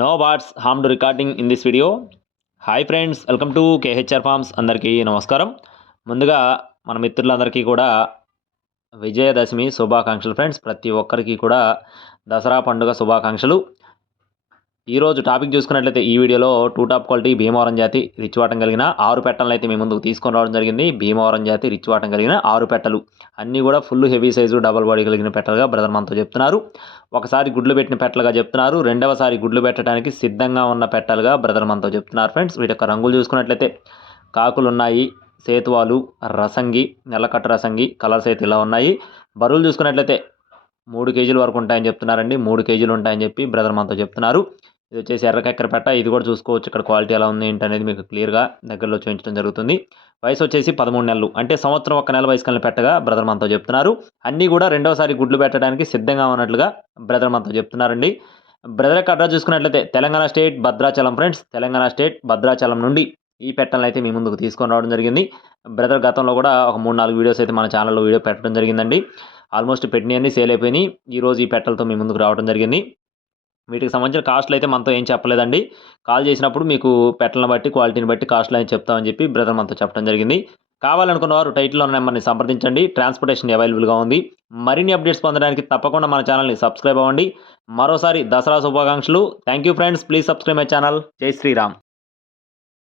No bots harm to recording in this video. Hi friends, welcome to KHR farms. అందరికీ నమస్కారం. ముందుగా మన మిత్రులందరికీ కూడా విజయదశమి శుభాకాంక్షలు ఫ్రెండ్స్. ప్రతి ఒక్కరికి కూడా దసరా పండుగ శుభాకాంక్షలు. ఈరోజు టాపిక్ చూసుకున్నట్లయితే ఈ వీడియోలో టూ టాప్ క్వాలిటీ భీమవరం జాతి రిచ్ వాటం కలిగిన 6 పెట్టలను అయితే మీ ముందుకు తీసుకొని రావడం జరిగింది. భీమవరం జాతి రిచ్ వాటం కలిగిన 6 పెట్టలు అన్నీ కూడా full heavy size double body కలిగిన పెట్టలుగా బ్రదర్ మనతో చెప్తున్నారు. ఒకసారి గుడ్లు పెట్టిన పెట్టలుగా చెప్తున్నారు, రెండవసారి గుడ్లు పెట్టడానికి సిద్ధంగా ఉన్న పెట్టలుగా బ్రదర్ మనతో చెప్తున్నారు ఫ్రెండ్స్. వీటి యొక్క రంగులు చూసుకున్నట్లయితే కాకులు ఉన్నాయి, సేతువాలు, రసంగి, నెల్లకట్ట రసంగి కలర్స్ అయితే ఇలా ఉన్నాయి. బరువులు చూసుకున్నట్లయితే 3 కేజీల వరకు ఉంటాయని చెప్తున్నారండి. 3 కేజీలు ఉంటాయని చెప్పి బ్రదర్ మనతో చెప్తున్నారు. ఇది వచ్చేసి ఎర్రకెక్కర పెట్ట. ఇది కూడా చూసుకోవచ్చు ఇక్కడ క్వాలిటీ ఎలా ఉంది ఏంటి అనేది మీకు క్లియర్గా దగ్గరలో చూపించడం జరుగుతుంది. వయసు వచ్చేసి 13 నెలలు, అంటే సంవత్సరం 1 నెల వయసు కలిగిన పెట్టగా బ్రదర్ మనతో చెప్తున్నారు. అన్నీ కూడా రెండవసారి గుడ్లు పెట్టడానికి సిద్ధంగా ఉన్నట్లుగా బ్రదర్ మనతో చెప్తున్నారండి. బ్రదర్ యొక్క అడ్రస్ చూసుకున్నట్లయితే Telangana state Bhadrachalam friends. Telangana state Bhadrachalam నుండి ఈ పెట్టలను అయితే మీ ముందుకు తీసుకొని రావడం జరిగింది. బ్రదర్ గతంలో కూడా ఒక 3-4 వీడియోస్ అయితే మన ఛానల్లో వీడియో పెట్టడం జరిగిందండి. ఆల్మోస్ట్ పెట్టినవన్నీ సేల్ అయిపోయినాయి. ఈరోజు ఈ పెట్టలతో మీ ముందుకు రావడం జరిగింది. వీటికి సంబంధించిన కాస్ట్లు అయితే మనతో ఏం చెప్పలేదండి. కాల్ చేసినప్పుడు మీకు పెట్టలను బట్టి క్వాలిటీని బట్టి కాస్ట్లు అని చెప్తామని చెప్పి బ్రదర్ మనతో చెప్పడం జరిగింది. కావాలనుకున్న వారు టైటిల్లో ఉన్న నెంబర్ని సంప్రదించండి. ట్రాన్స్పోర్టేషన్ అవైలబుల్గా ఉంది. మరిన్ని అప్డేట్స్ పొందడానికి తప్పకుండా మన ఛానల్ని సబ్స్క్రైబ్ అవ్వండి. మరోసారి దసరా శుభాకాంక్షలు. Thank you friends. Please subscribe my channel. జై శ్రీరామ్.